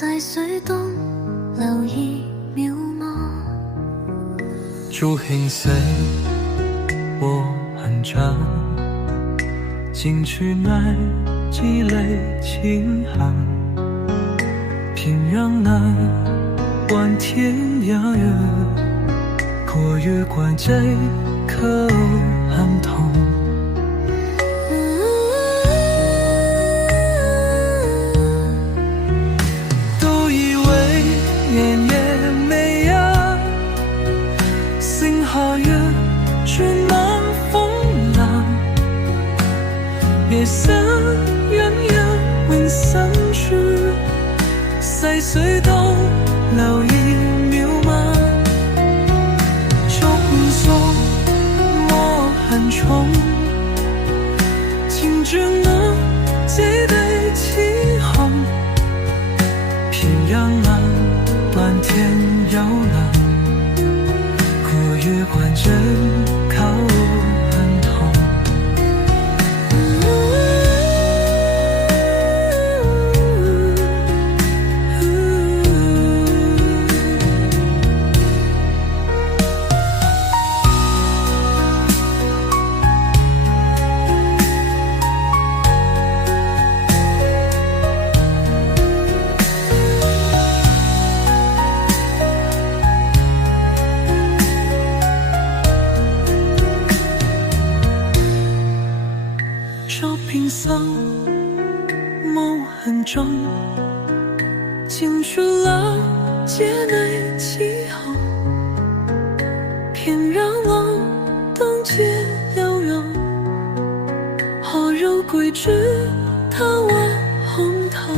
逝水東留意渺茫。竹hình谁我很长，今去奈几泪轻行，偏让那晚天涯月，過月關際扣很痛。都以為年夜美呀，星下月轉晚風浪，夜深人人問相處，細水東留意渺茫。很重，聽着那幾對起哄，偏讓那斷天搖浪，過月關針靠很痛。平桑夢很重，進去了街內起哄，偏讓我燈結了容，何如歸至他我紅頭，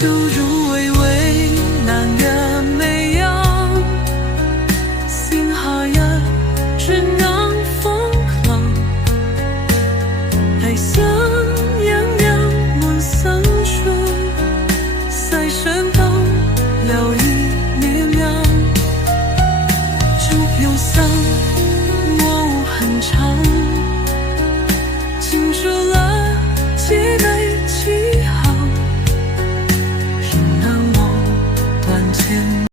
都如微微南月美陽，星下呀只能風浪。愛像洋洋滿桑樹，細水東留意綿羊，竹憂傷我很長，經住了幾對起航，仍讓我斷天